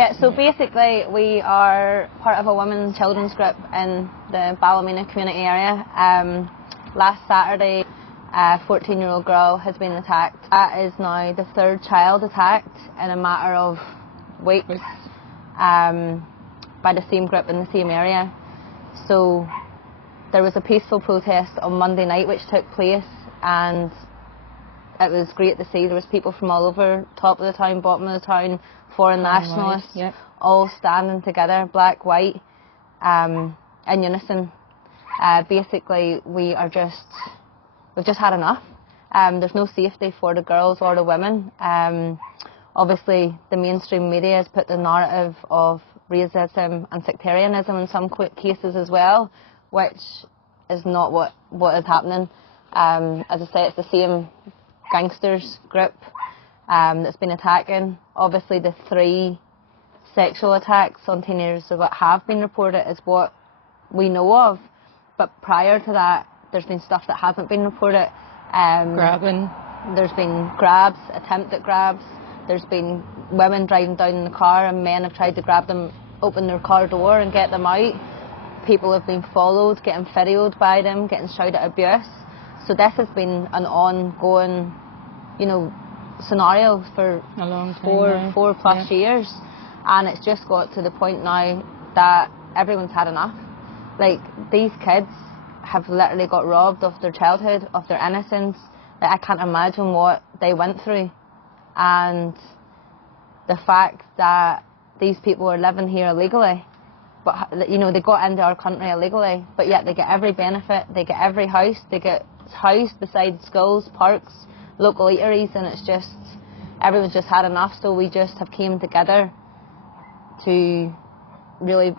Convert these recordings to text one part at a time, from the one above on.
Yeah, so basically we are part of a women's children's group in the Ballymena community area. Last Saturday, a 14-year-old girl has been attacked. That is now the third child attacked in a matter of weeks by the same group in the same area. So there was a peaceful protest on Monday night which took place, and it was great to see. There was people from all over, top of the town, bottom of the town, foreign nationalists, all standing together, black, white, in unison. Basically, we've just had enough. There's no safety for the girls or the women. Obviously, the mainstream media has put the narrative of racism and sectarianism in some cases as well, which is not what is happening. As I say, it's the same gangsters group that's been attacking. Obviously, the 3 sexual attacks on teenagers that have been reported is what we know of. But prior to that, there's been stuff that hasn't been reported. Grabbing. There's been grabs, attempted grabs. There's been women driving down in the car and men have tried to grab them, open their car door and get them out. People have been followed, getting videoed by them, getting shouted abuse. So this has been an ongoing, scenario for a long time four plus years. And it's just got to the point now that everyone's had enough. Like, these kids have literally got robbed of their childhood, of their innocence. Like, I can't imagine what they went through. And the fact that these people are living here illegally, but they got into our country illegally, but yet they get every benefit, they get every house, they get housed beside schools, parks, local eateries, and it's just, everyone's just had enough. So we just have came together to really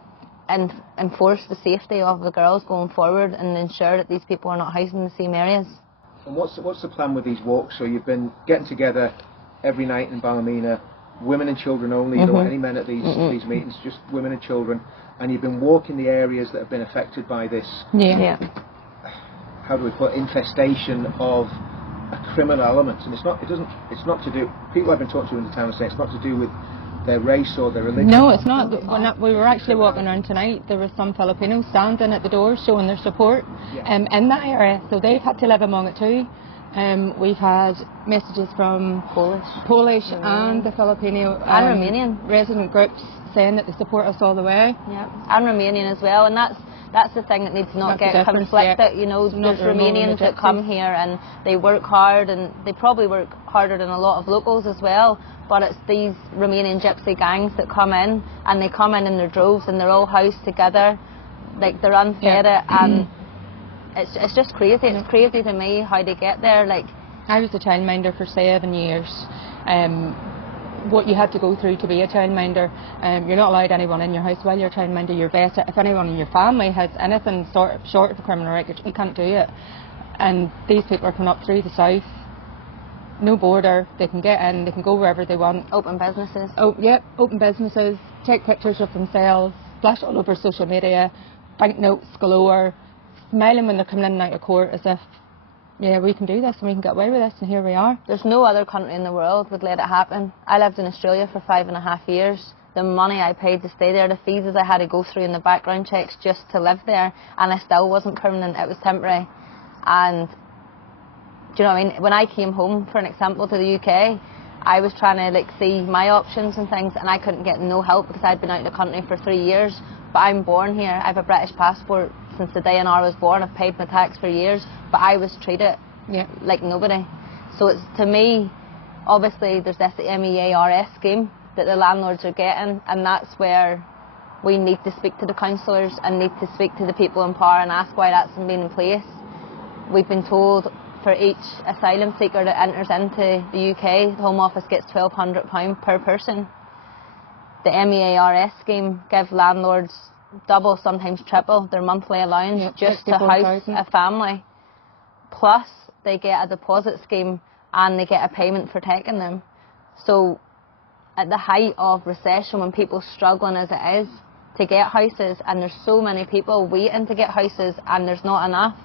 enforce the safety of the girls going forward and ensure that these people are not housed in the same areas. And what's the plan with these walks? So you've been getting together every night in Ballymena, women and children only, you don't want any men at these meetings, just women and children, and you've been walking the areas that have been affected by this, how do we put, infestation of a criminal element. And it's not to do, people I've been talking to in the town say it's not to do with their race or their religion. No, it's not. When we were actually walking around tonight, there were some Filipinos standing at the door showing their support in that area, so they've had to live among it too. We've had messages from Polish and the Filipino and Romanian resident groups saying that they support us all the way. Yeah, and Romanian as well, and that's the thing that needs to not get conflicted. There's Romanians that come here and they work hard, and they probably work harder than a lot of locals as well, but it's these Romanian gypsy gangs that come in, and they come in their droves, and they're all housed together, like they're unfed, and it's just crazy. It's crazy to me how they get there. Like, I was a childminder for 7 years. What you had to go through to be a childminder, you're not allowed anyone in your house while you're a childminder. You're vetted. If anyone in your family has anything short of a criminal record, you can't do it. And these people are coming up through the south, no border, they can get in, they can go wherever they want. Open businesses. Oh, yep, open businesses, take pictures of themselves, flash all over social media, banknotes galore, smiling when they're coming in and out of court as if, we can do this and we can get away with this, and here we are. There's no other country in the world would let it happen. I lived in Australia for 5.5 years. The money I paid to stay there, the visas I had to go through and the background checks just to live there, and I still wasn't permanent, it was temporary. And do you know what I mean? When I came home, for an example, to the UK, I was trying to see my options and things, and I couldn't get no help because I'd been out of the country for 3 years. But I'm born here, I have a British passport since the day I was born. I've paid my tax for years, but I was treated like nobody. So it's, to me, obviously there's this MEARS scheme that the landlords are getting, and that's where we need to speak to the councillors and need to speak to the people in power and ask why that's been in place. We've been told for each asylum seeker that enters into the UK, the Home Office gets £1,200 per person. The MEARS scheme gives landlords double, sometimes triple, their monthly allowance just to house a family. Plus, they get a deposit scheme and they get a payment for taking them. So, at the height of recession, when people are struggling as it is to get houses, and there's so many people waiting to get houses and there's not enough,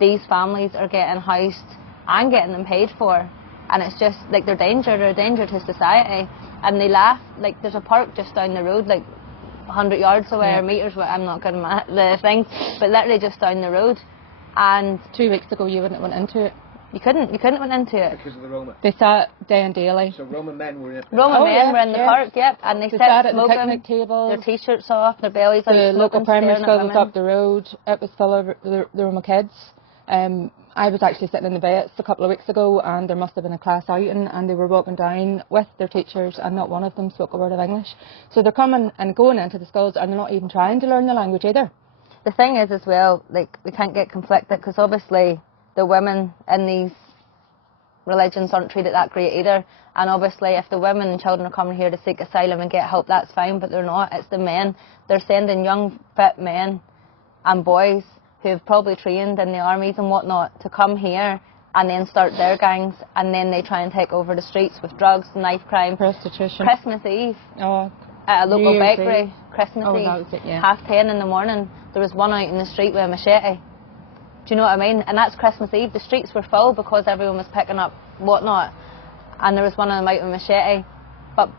these families are getting housed and getting them paid for. and it's just like they're a danger to society, and they laugh. Like there's a park just down the road, like 100 yards away or meters. I'm not good at the thing, but literally just down the road. And 2 weeks ago, you wouldn't have went into it. You couldn't went into it because of the Roma. They sat day and daily. So Roma men were in it. Roma men were in the park, yep, and they sat at smoking, the picnic tables, their t-shirts off, their bellies out, the local primary school was up the road. It was full of the Roma kids. I was actually sitting in the vets a couple of weeks ago, and there must have been a class outing, and they were walking down with their teachers, and not one of them spoke a word of English. So they're coming and going into the schools, and they're not even trying to learn the language either. The thing is as well, like we can't get conflicted, because obviously the women in these religions aren't treated that great either, and obviously if the women and children are coming here to seek asylum and get help, that's fine, but they're not. It's the men. They're sending young fit men and boys who have probably trained in the armies and whatnot to come here and then start their gangs, and then they try and take over the streets with drugs, knife crime, prostitution. Christmas Eve at a local bakery, Christmas Eve, that was it, yeah. 10:30 in the morning, there was one out in the street with a machete. Do you know what I mean? And that's Christmas Eve. The streets were full because everyone was picking up whatnot, and there was one of them out with a machete. But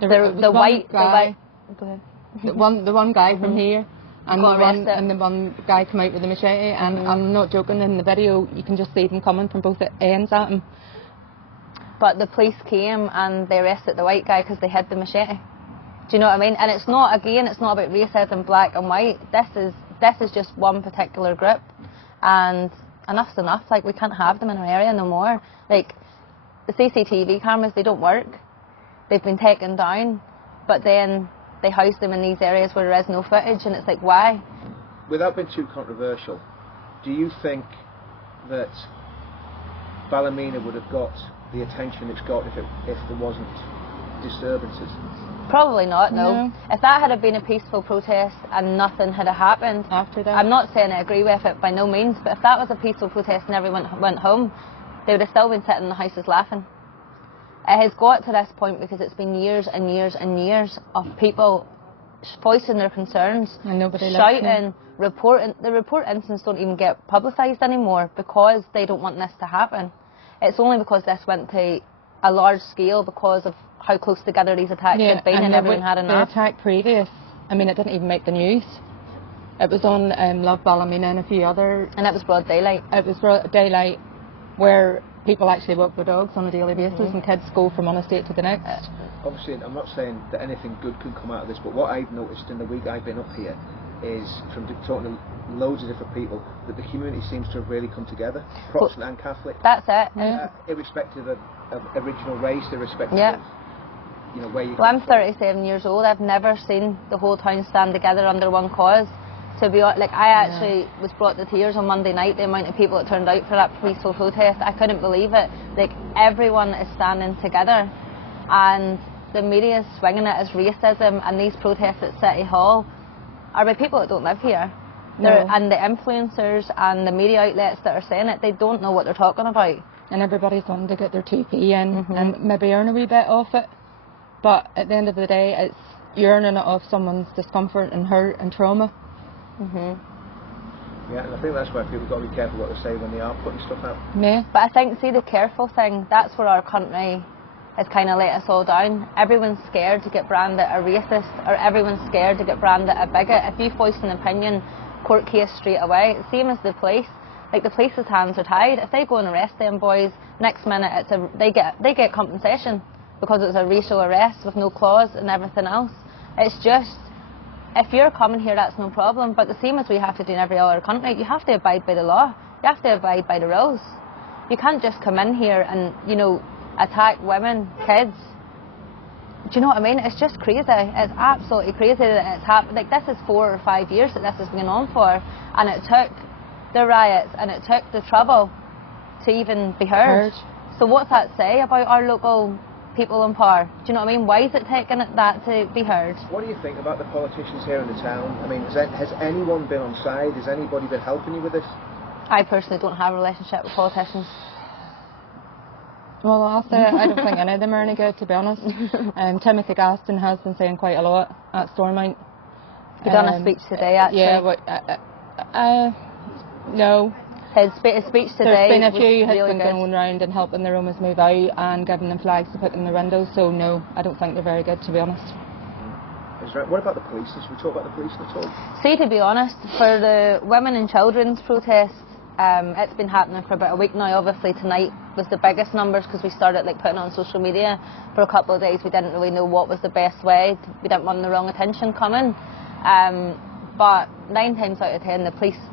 the one guy from here, and the one guy come out with a machete, and I'm not joking. In the video, you can just see them coming from both ends at him. But the police came and they arrested the white guy because they had the machete. Do you know what I mean? And it's not about racism, black and white. This is just one particular group. And enough's enough. Like, we can't have them in our area no more. Like, the CCTV cameras, they don't work. They've been taken down, but then they house them in these areas where there is no footage, and it's like, why? Without being too controversial, do you think that Ballymena would have got the attention it's got if there wasn't disturbances? Probably not, no. If that had been a peaceful protest and nothing had happened after that, I'm not saying I agree with it by no means, but if that was a peaceful protest and everyone went home, they would have still been sitting in the houses laughing. It has got to this point because it's been years and years and years of people voicing their concerns, and nobody shouting, reporting. The report incidents don't even get publicised anymore because they don't want this to happen. It's only because this went to a large scale because of how close together these attacks had been, and everyone had enough. The attack previous, I mean, it didn't even make the news. It was on Love Ballymena and a few other... And it was broad daylight. It was broad daylight, where people actually walk their dogs on a daily basis, and kids go from one estate to the next. Obviously, I'm not saying that anything good could come out of this, but what I've noticed in the week I've been up here is, from talking to loads of different people, that the community seems to have really come together, Protestant and Catholic. That's it. Irrespective of original race, irrespective of, you know, where you... Well, I'm 37 years old. I've never seen the whole town stand together under one cause. To be honest, like, I actually was brought to tears on Monday night, the amount of people that turned out for that peaceful protest. I couldn't believe it. Like, everyone is standing together, and the media is swinging it as racism, and these protests at City Hall are by people that don't live here. And the influencers and the media outlets that are saying it, they don't know what they're talking about. And everybody's wanting to get their 2p in and maybe earn a wee bit off it. But at the end of the day, you're earning it off someone's discomfort and hurt and trauma. Yeah, and I think that's why people have got to be careful what they say when they are putting stuff out. Yeah. But I think, see, the careful thing, that's where our country has kind of let us all down. Everyone's scared to get branded a racist, or everyone's scared to get branded a bigot. If you voice an opinion, court case straight away. Same as the police. Like, the police's hands are tied. If they go and arrest them boys, next minute they get compensation because it's a racial arrest with no clause and everything else. It's just, if you're coming here, that's no problem. But the same as we have to do in every other country, you have to abide by the law. You have to abide by the rules. You can't just come in here and, you know, attack women, kids. Do you know what I mean? It's just crazy. It's absolutely crazy that it's happened. Like, this is 4 or 5 years that this has been on for, and it took the riots and it took the trouble to even be heard. So what's that say about our local people in power? Do you know what I mean? Why is it taking that to be heard? What do you think about the politicians here in the town? I mean, has anyone been on side? Has anybody been helping you with this? I personally don't have a relationship with politicians. Well, I'll say I don't think any of them are any good, to be honest. Timothy Gaston has been saying quite a lot at Stormont. He done a speech today, actually. Yeah, but no. His speech today There's been a was few has really been good. going round and helping the Romas move out and giving them flags to put in the windows. So no, I don't think they're very good, to be honest. What about the police? Should we talk about the police at all? See, to be honest, for the women and children's protest, it's been happening for about a week now. Obviously tonight was the biggest numbers because we started putting on social media for a couple of days. We didn't really know what was the best way. We didn't want the wrong attention coming. But 9 times out of 10, the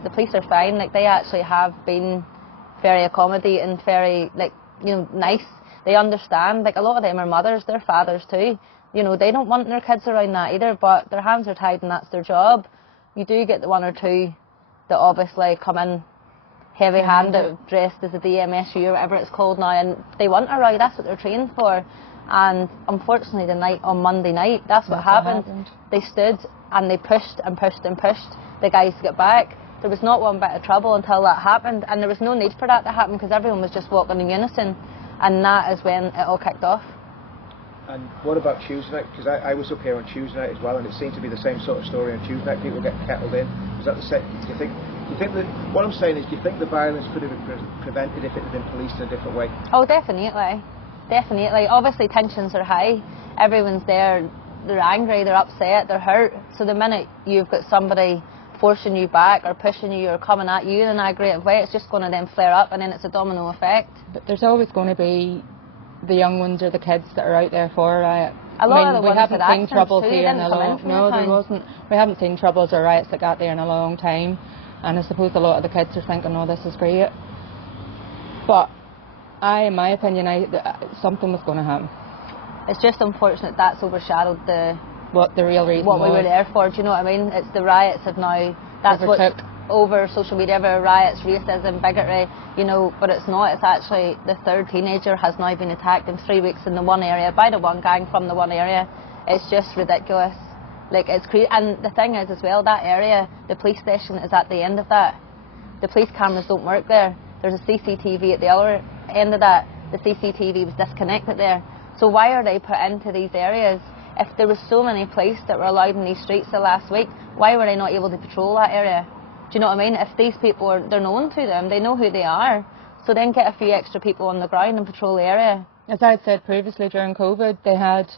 police are fine. They actually have been very accommodating, very nice. They understand. A lot of them are mothers, they're fathers too. They don't want their kids around that either, but their hands are tied and that's their job. You do get the one or two that obviously come in heavy-handed, dressed as a DMSU or whatever it's called now, and they want a row. That's what they're trained for. And unfortunately, on Monday night, that's what happened. They stood and they pushed and pushed and pushed the guys to get back. There was not one bit of trouble until that happened, and there was no need for that to happen because everyone was just walking in unison, and that is when it all kicked off. And what about Tuesday night? Because I was up here on Tuesday night as well, and it seemed to be the same sort of story on Tuesday night. People get kettled in. Was that the same? Do you think that what I'm saying is, do you think the violence could have been prevented if it had been policed in a different way? Oh, definitely. Obviously, tensions are high. Everyone's there. They're angry. They're upset. They're hurt. So the minute you've got somebody forcing you back or pushing you or coming at you in an aggressive way, it's just going to then flare up, and then it's a domino effect. But there's always going to be the young ones or the kids that are out there for a riot. A lot of the we haven't seen troubles too, here in a long time. No, there wasn't. We haven't seen troubles or riots that got there in a long time, and I suppose a lot of the kids are thinking, "Oh, this is great." But in my opinion, something was going to happen. It's just unfortunate that's overshadowed what the real reason what was. we were there for. Do you know what I mean? It's the riots have now. That's what's over social media, riots, racism, bigotry, but it's not. It's actually the third teenager has now been attacked in 3 weeks in the one area by the one gang from the one area. It's just ridiculous. It's crazy. And the thing is as well, that area, the police station is at the end of that. The police cameras don't work there. There's a CCTV at the other end of that. The CCTV was disconnected there. So why are they put into these areas? If there were so many police that were allowed in these streets the last week, why were they not able to patrol that area? Do you know what I mean? If these people they're known to them, they know who they are. So then get a few extra people on the ground and patrol the area. As I had said previously, during COVID, they had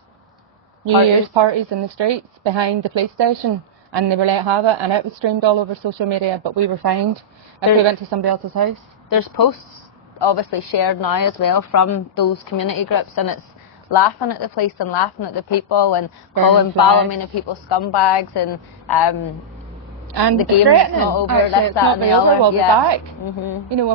New Year's parties in the streets behind the police station, and they were let have it, and it was streamed all over social media, but we were fined if we went to somebody else's house. There's posts obviously shared now as well from those community groups, and it's laughing at the police and laughing at the people and calling Ballymena people scumbags and the game is not over, this, that and the other. We'll be back. And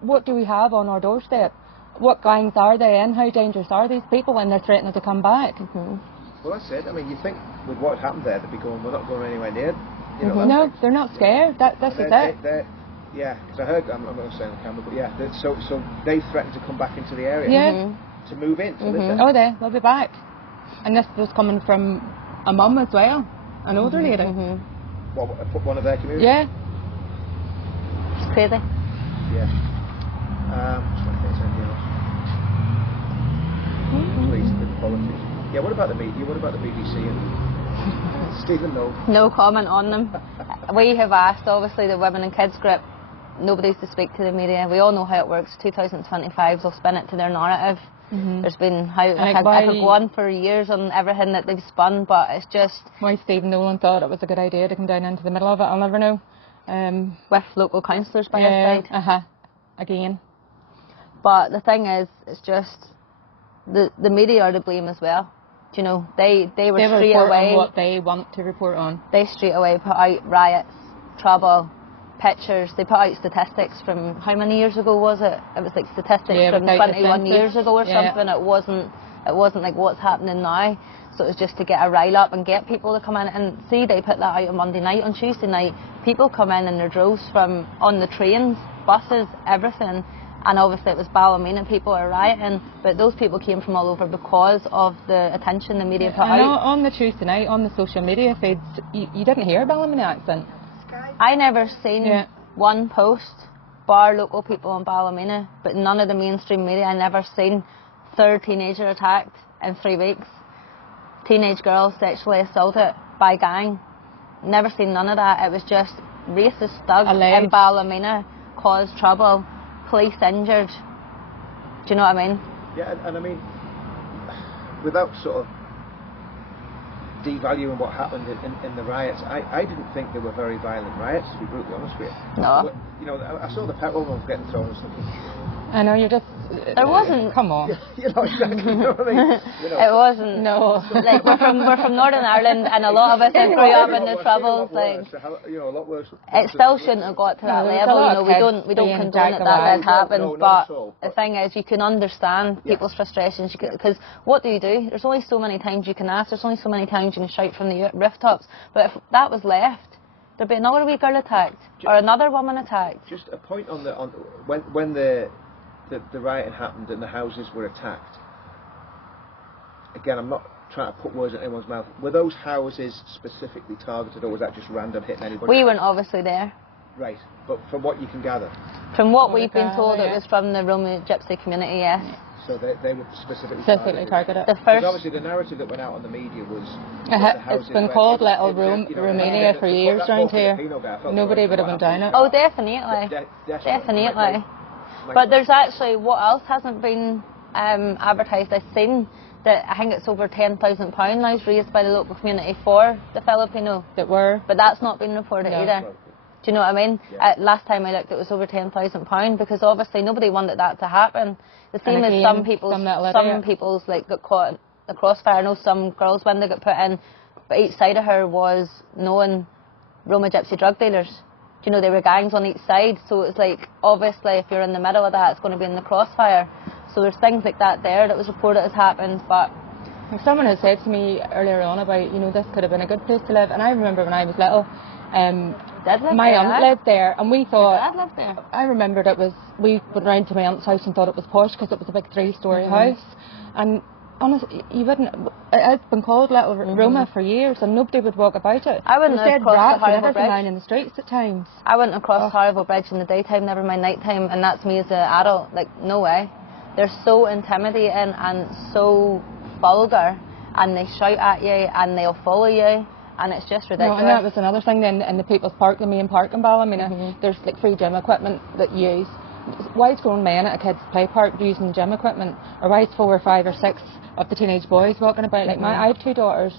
what do we have on our doorstep? What gangs are they in? How dangerous are these people? And they're threatening to come back. Well, that's it. I mean, you think with what happened there, they'd be going, we're not going anywhere near. No, they're not scared. This is it. Yeah, because I heard, I'm not going to say on the camera, but yeah, so they threatened to come back into the area. To move in. So they'll be back. And this was coming from a mum as well, an older lady. One of their communities? Yeah. It's crazy. Yeah. Just want to think something else. Police, the politics. Yeah, what about the media? What about the BBC and Stephen Noel? No comment on them. We have asked, obviously, the women and kids group, nobody's to speak to the media. We all know how it works. 2025 will spin it to their narrative. There's been I could go on for years on everything that they've spun, but it's just why Stephen Nolan thought it was a good idea to come down into the middle of it, I'll never know. With local councillors by his side. Again. But the thing is, it's just the media are to blame as well. Do you know, they were straight away on what they want to report on. They straight away put out riots, trouble, pictures. They put out statistics from how many years ago was it? It was statistics from 21 years ago or something. It wasn't like what's happening now. So it was just to get a rile up and get people to come in and see. They put that out on Monday night. On Tuesday night, people come in their droves from on the trains, buses, everything. And obviously it was Ballymena people are rioting, but those people came from all over because of the attention the media put out. On the Tuesday night, on the social media feeds, you didn't hear a Ballymena accent. I never seen one post, bar local people in Ballymena, but none of the mainstream media. I never seen third teenager attacked in 3 weeks, teenage girls sexually assaulted by gang. Never seen none of that. It was just racist thug Alleged. in Ballymena caused trouble, police injured. Do you know what I mean? Yeah, and I mean, without sort of devaluing what happened in the riots, I didn't think they were very violent riots, to be brutally honest with you. No. But, you know, I saw the petrol ones getting thrown and stuff. I know, you're just... There wasn't... Come on. You know, exactly, you know what I mean? You know, It wasn't. No. Like, we're from Northern Ireland, and a lot of us have grew up in the Troubles. Like, you know, a lot worse. it still shouldn't have got to that No, there's a level. lot You know, of we kids don't being condone dragged that away. happened. No, not But at all. the thing is, you can understand people's frustrations, because what do? There's only so many times you can ask. There's only so many times you can shout from the rooftops. But if that was left, there'd be another wee girl attacked or another woman attacked. Just a point on when the rioting happened and the houses were attacked. Again, I'm not trying to put words in anyone's mouth. Were those houses specifically targeted, or was that just random hitting anybody? We weren't obviously there. Right, but from what you can gather. From what Well, we've been told, yeah. it was from the Roma Gypsy community, yes. So they were specifically targeted. The Because first... obviously the narrative that went out on the media was that the houses It's been were- called it Little was, you know, Romania for years that around poor here. Filipino guy, I felt Nobody sorry would for have him, been down it. Oh, definitely. Definitely. But there's actually, what else hasn't been advertised? I've seen that I think it's over £10,000 now is raised by the local community for the Filipino. That were. But that's not been reported No. either. Do you know what I mean? Yeah. Last time I looked, it was over £10,000, because obviously nobody wanted that to happen. The same as again, some people's like got caught in the crossfire. I know some girls, when they got put in, but each side of her was known Roma Gypsy drug dealers. You know, there were gangs on each side, so it's like, obviously, if you're in the middle of that, it's going to be in the crossfire. So there's things like that there that was reported as happened, but... Someone had said to me earlier on about, you know, this could have been a good place to live, and I remember when I was little, my aunt lived there, and we thought... Dad lived there. I remembered we went round to my aunt's house and thought it was posh because it was a big 3-storey house, and honestly, you wouldn't... It's been called Little Roma for years, and nobody would walk about it. I wouldn't There was have dead crossed the rats and Harbour everything Bridge. lying in the streets at times. I wouldn't have crossed Harbour Bridge in the daytime, never mind nighttime, and that's me as an adult. Like, no way. They're so intimidating and so vulgar, and they shout at you and they'll follow you, and it's just ridiculous. No, and that was another thing then in the People's Park, the main park in Ballymena. There's like free gym equipment that you use. Why is grown men at a kid's play park using gym equipment? Or why is 4 or 5 or 6 of the teenage boys walking about? Like I have 2 daughters,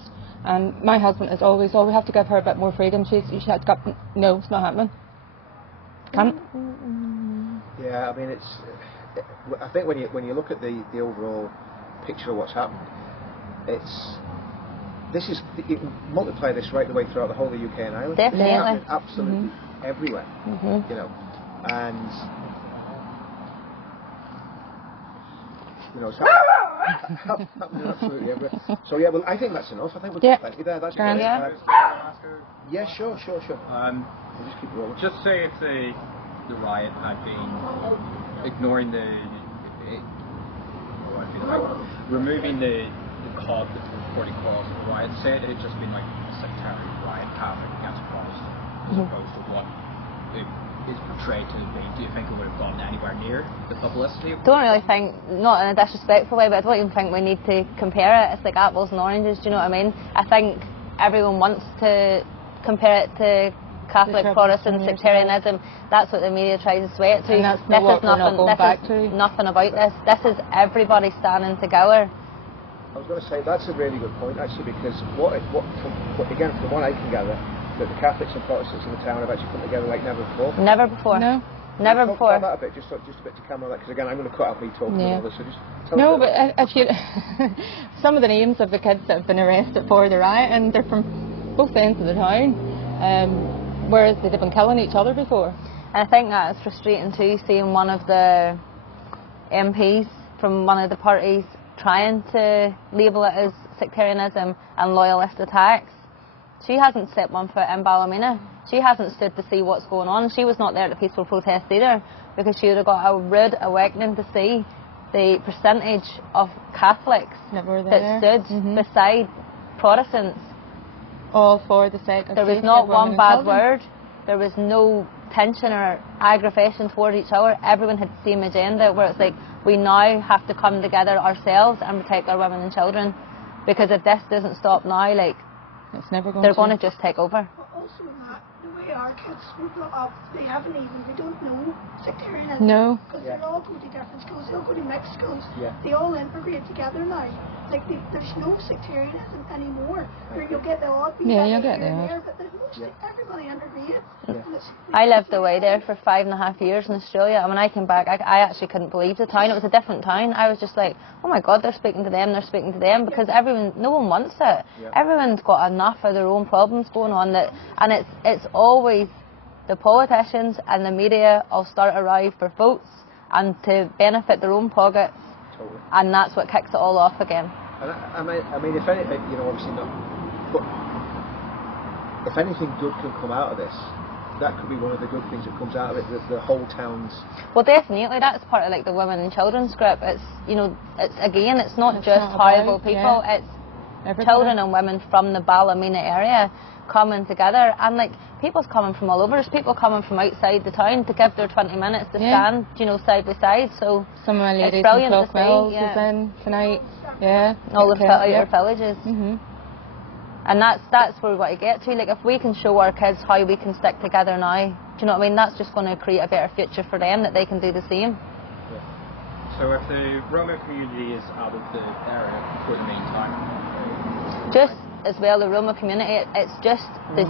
and my husband is always, we have to give her a bit more freedom. She's got, no, it's not happening. Can't. Yeah, I mean, I think when you look at the overall picture of what's happened, you can multiply this right the way throughout the whole of the UK and Ireland. Definitely. It's happening absolutely everywhere. You know, and you know, it's happening absolutely everywhere. So yeah, well, I think that's enough. I think we've got plenty there. That's Grand. great. Yeah. Yeah, sure. We'll just keep rolling. Just say if the riot had been ignoring removing the cause that's reporting cause of the riot, say it had just been like a sectarian riot happening against Protestants as opposed to what it is portrayed to be, do you think it would have gone anywhere near the publicity? Don't really think, not in a disrespectful way, but I don't even think we need to compare it. It's like apples and oranges, do you know what I mean? I think everyone wants to compare it to Catholic, Protestant, sectarianism. That's what the media tries to sway it to. And that's not what we're not going back to. Nothing about this. This is everybody standing together. I was going to say that's a really good point actually, because again from what I can gather, that the Catholics and Protestants in the town have actually come together like never before. Never before. No. Never Talk before. about that a bit, just a bit to camera that, because again I'm going to cut out me talking and all this. So just tell No, us but if you some of the names of the kids that have been arrested for the riot, and they're from both ends of the town, whereas they've been killing each other before. And I think that's frustrating too, seeing one of the MPs from one of the parties trying to label it as sectarianism and loyalist attacks. She hasn't set one foot in Ballymena. She hasn't stood to see what's going on. She was not there at the peaceful protest either, because she would have got a rude awakening to see the percentage of Catholics That were that there. stood beside Protestants. All for the sake of There was safety not of women one and bad children. word. There was no tension or aggravation toward each other. Everyone had the same agenda, where it's like, we now have to come together ourselves and protect our women and children, because if this doesn't stop now, like, It's never going they're to. going to just take over. But also that, the way our kids were brought up, they don't know sectarianism. No. Because they all go to different schools, they all go to mixed schools. Yeah. They all integrate together now. Like, there's no sectarianism anymore. Where you'll get the odd people you'll get here and the there, but there's everybody integrates. I lived away there for 5.5 years in Australia, and when I came back, I actually couldn't believe the town. It was a different town. I was just like, oh my God, they're speaking to them, because no one wants it. Yeah. Everyone's got enough of their own problems going on, and it's always the politicians and the media all start a row for votes and to benefit their own pockets. Totally. And that's what kicks it all off again. And I mean, if anything, obviously not, but if anything good can come out of this, that could be one of the good things that comes out of it. The whole town's. Well, definitely, that's part of like the women and children's group. It's it's not just horrible people. Yeah. It's Everybody. children and women from the Ballymena area coming together, and like people's coming from all over. There's people coming from outside the town to give their 20 minutes to stand, side by side. So some of my ladies it's brilliant from to Clockwells see. is in tonight. Yeah. All the Okay. villages. Mhm. And that's where we want to get to. Like, if we can show our kids how we can stick together now, do you know what I mean? That's just going to create a better future for them, that they can do the same. Yeah. So if the Roma community is out of the area for the meantime, Just as well, the Roma community, it's just the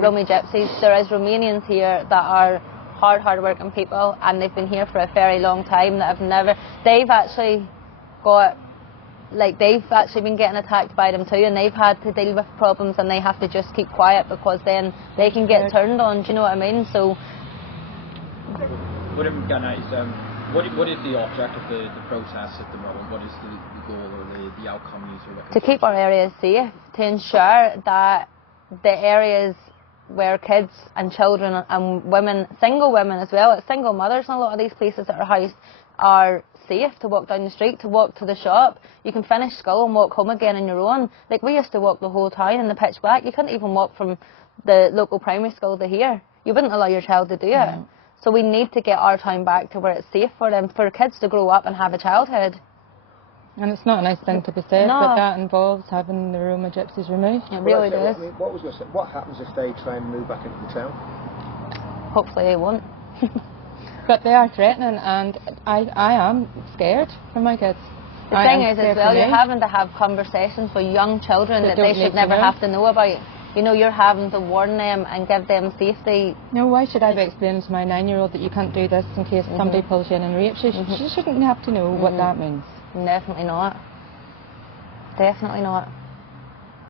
Roma gypsies. There is Romanians here that are hard working people, and they've been here for a very long time, that they've actually been getting attacked by them too, and they've had to deal with problems, and they have to just keep quiet because then they can get turned on, do you know what I mean? So what I'm getting at is, what is the object of the protest at the moment? What is the goal or the outcome you're looking to keep our areas safe, to ensure that the areas where kids and children and women, single women as well, single mothers in a lot of these places that are housed, are safe to walk down the street, to walk to the shop. You can finish school and walk home again on your own. Like, we used to walk the whole town in the pitch black. You couldn't even walk from the local primary school to here. You wouldn't allow your child to do it. So we need to get our town back to where it's safe for them, for kids to grow up and have a childhood. And it's not a nice thing to be said, No. but that involves having the Roma gypsies removed. It really Well, does. I mean, what happens if they try and move back into the town? Hopefully they won't. But they are threatening, and I am scared for my kids. The thing is, as well, you're having to have conversations with young children that they should never have to know about. You know, you're having to warn them and give them safety. No, why should I be explaining to my 9-year-old that you can't do this in case somebody pulls you in and rapes you? She shouldn't have to know what that means. Definitely not. Definitely not.